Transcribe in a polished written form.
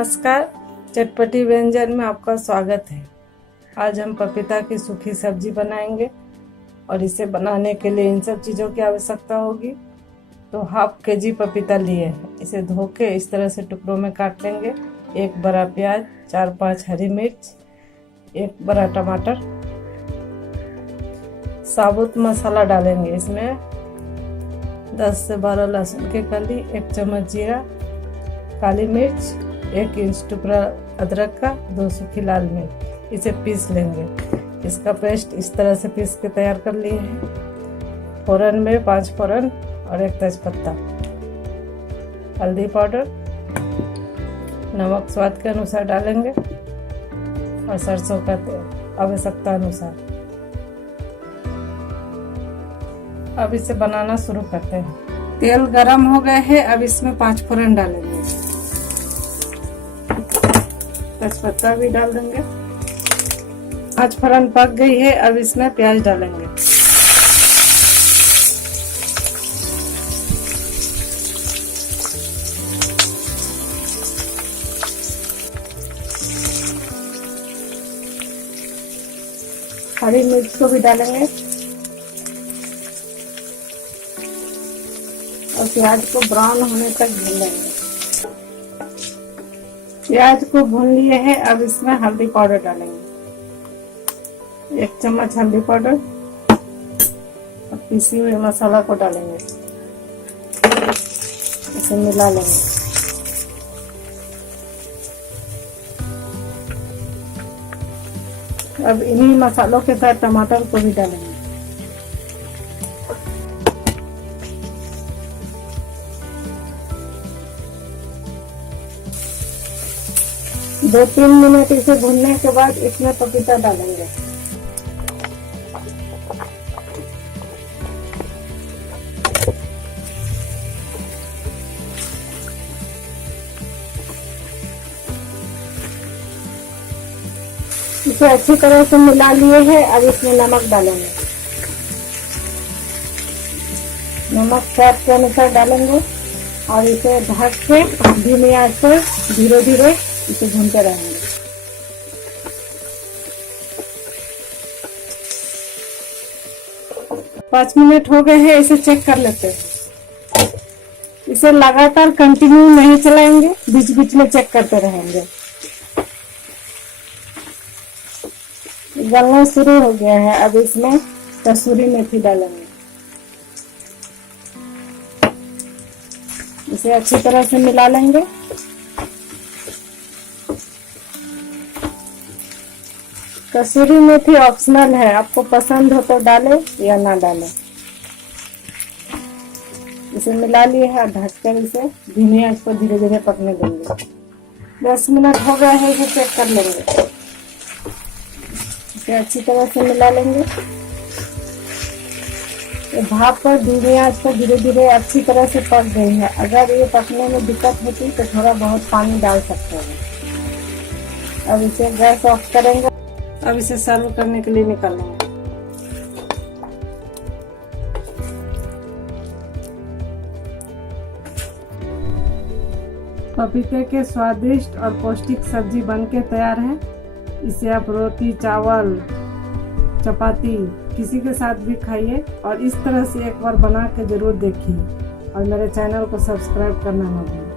नमस्कार, चटपटी व्यंजन में आपका स्वागत है। आज हम पपीता की सूखी सब्जी बनाएंगे और इसे बनाने के लिए इन सब चीज़ों की आवश्यकता होगी। तो हाफ केजी पपीता लिए हैं। इसे धो के इस तरह से टुकड़ों में काट लेंगे। एक बड़ा प्याज, 4-5 हरी मिर्च, एक बड़ा टमाटर। साबुत मसाला डालेंगे इसमें 10 से 12 लहसुन की कली, 1 चम्मच जीरा, काली मिर्च, 1 इंच टुकड़ा अदरक का, 2 सूखी लाल मिर्च। इसे पीस लेंगे। इसका पेस्ट इस तरह से पीस के तैयार कर लिए हैं। फोरन में 5 फोरन और 1 तेजपत्ता, हल्दी पाउडर, नमक स्वाद के अनुसार डालेंगे और सरसों का तेल आवश्यकता अनुसार। अब इसे बनाना शुरू करते हैं। तेल गरम हो गए हैं। अब इसमें 5 फोरन डालेंगे, तेजपत्ता भी डाल देंगे। 5 फोरन पक गई है। अब इसमें प्याज डालेंगे। हरी मिर्च को भी डालेंगे और प्याज को ब्राउन होने तक भून लेंगे। प्याज को भून लिए हैं। अब इसमें हल्दी पाउडर डालेंगे, 1 चम्मच हल्दी पाउडर और पीसी हुई मसाला को डालेंगे। इसे मिला लेंगे। अब इन्हीं मसालों के साथ टमाटर को भी डालेंगे। दो 3 मिनट इसे भूनने के बाद इसमें पपीता डालेंगे। इसे अच्छी तरह से मिला लिए हैं। अब इसमें नमक डालेंगे। नमक स्वाद के अनुसार डालेंगे और इसे ढक के धीमी आंच पर धीरे धीरे इसे भूनते रहेंगे। पाँच मिनट हो गए हैं। इसे चेक कर लेते हैं। इसे लगातार कंटिन्यू नहीं चलाएंगे, बीच बीच में चेक करते रहेंगे। गलना शुरू हो गया है। अब इसमें कसूरी मेथी डालेंगे। इसे अच्छी तरह से मिला लेंगे। कसूरी मेथी ऑप्शनल है, आपको पसंद हो तो डालें या ना डालें। इसे मिला लिए है। ढककर इसे धीमी आंच पर धीरे धीरे पकने देंगे। 10 मिनट हो गए हैं। इसे चेक कर लेंगे। इसे अच्छी तरह से मिला लेंगे। ये भाप पर धीमी आंच पर धीरे धीरे अच्छी तरह से पक गई है। अगर ये पकने में दिक्कत होती तो थोड़ा बहुत पानी डाल सकते हैं। अब इसे गैस ऑफ करेंगे। अब इसे सर्व करने के लिए निकालेंगे। पपीते के स्वादिष्ट और पौष्टिक सब्जी बनके तैयार है। इसे आप रोटी, चावल, चपाती किसी के साथ भी खाइए और इस तरह से एक बार बना के जरूर देखिए और मेरे चैनल को सब्सक्राइब करना ना भूलें।